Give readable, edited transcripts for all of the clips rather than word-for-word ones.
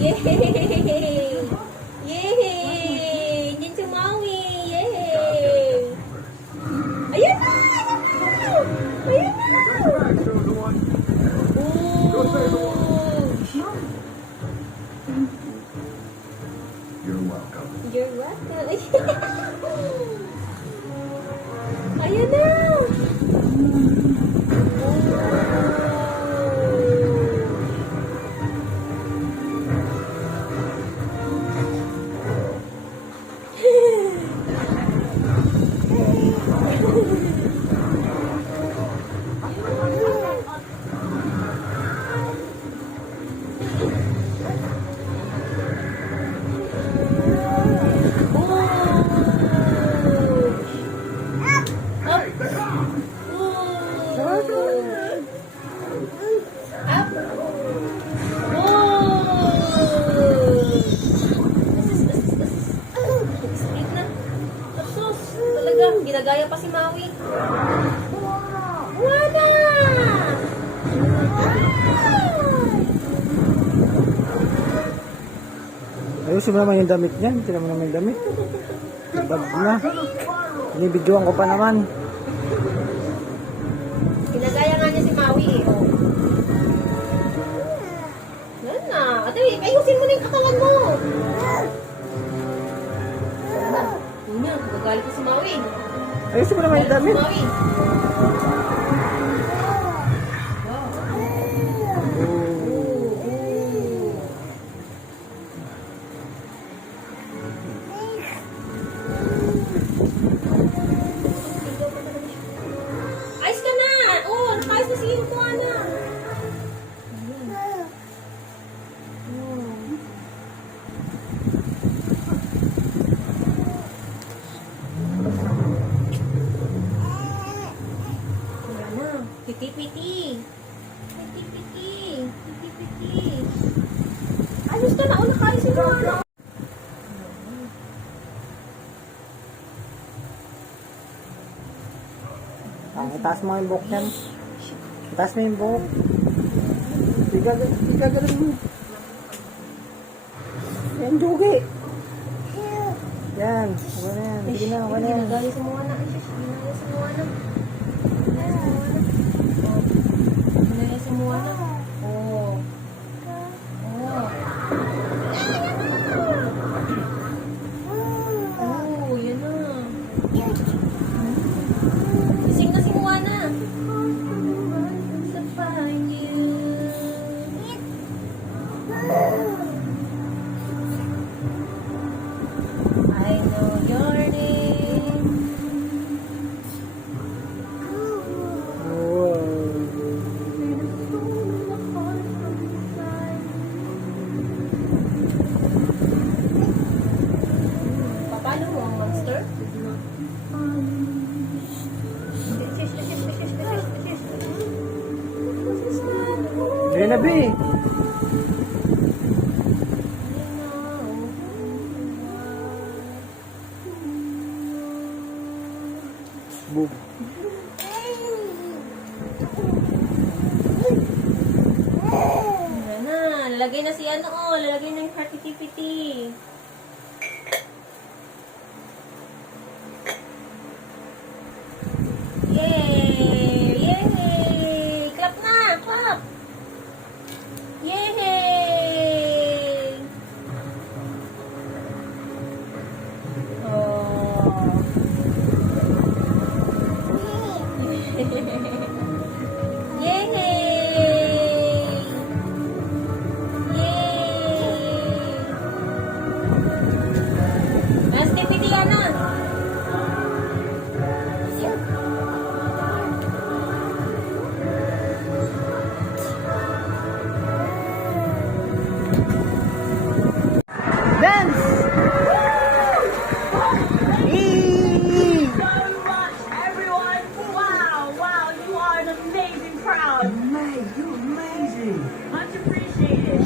Yay! Yay! Yan si Maui! Yay! Ayan na! Ayan na! You're welcome. You're welcome. Ayan na! Ginagaya pa si Maui. Wala! Ayusin mo naman yung damit niyan. Tira mo naman yung damit. Bag na. Binibidyoan ko pa naman. Ginagaya nga niya si Maui. Oh. Yan na. Ate, ayusin mo na yung katawan mo. Yun yan, gagalit ko si Maui. Ayusin mo naman yung damit. Maui. Ayos ka na! Oh, nakayos na si Yuko, Ana. Piti-piti. Piti-piti. Piti-piti. Ayos ka na. O, nakayos si Ana. Itaas mo yung buhok niyan. Itaas mo yung buhok. Igagalan mo. Yan, dugi. Yan. Wala na yan. Sige na, wala na yan. Ginagaya sa mga anak. Ginagaya sa mga anak. Ginagaya sa mga anak. Oh. Oh. Oh, yan na. Ising na si Moana. To find you. I know your name. Oh. Paano mo ang monster? Yan na, B. Boom. Ayan na, lalagay na si ano, oh, lalagay na yung hearty-piti. Yay! Yay! Clap na! Clap! Yay! Oh. Yay! Yay! Mas tipiti yan na. Dance! Everyone, wow, you are an amazing crowd. You're amazing. Much appreciated.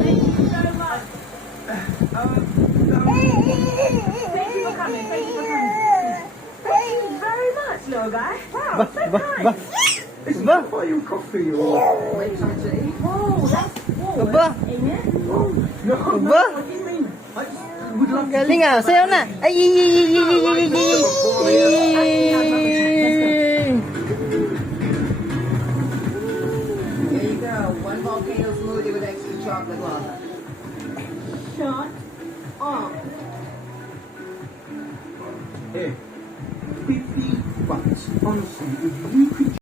Thank you so much. Thank you for coming. Thank you very much, little guy. Wow, so kind. Is it Aba? for your coffee or later to eat? Whoa, that's whoa. Aba? Amen. No, Aba? what do you mean? I just would love to Galing ah. Sayaw na. Ay, ay, ay, ay, ay, ay, ay. There you go. One volcano smoothie with extra chocolate lava. Shut up. Here. Quickly, but honestly, if you could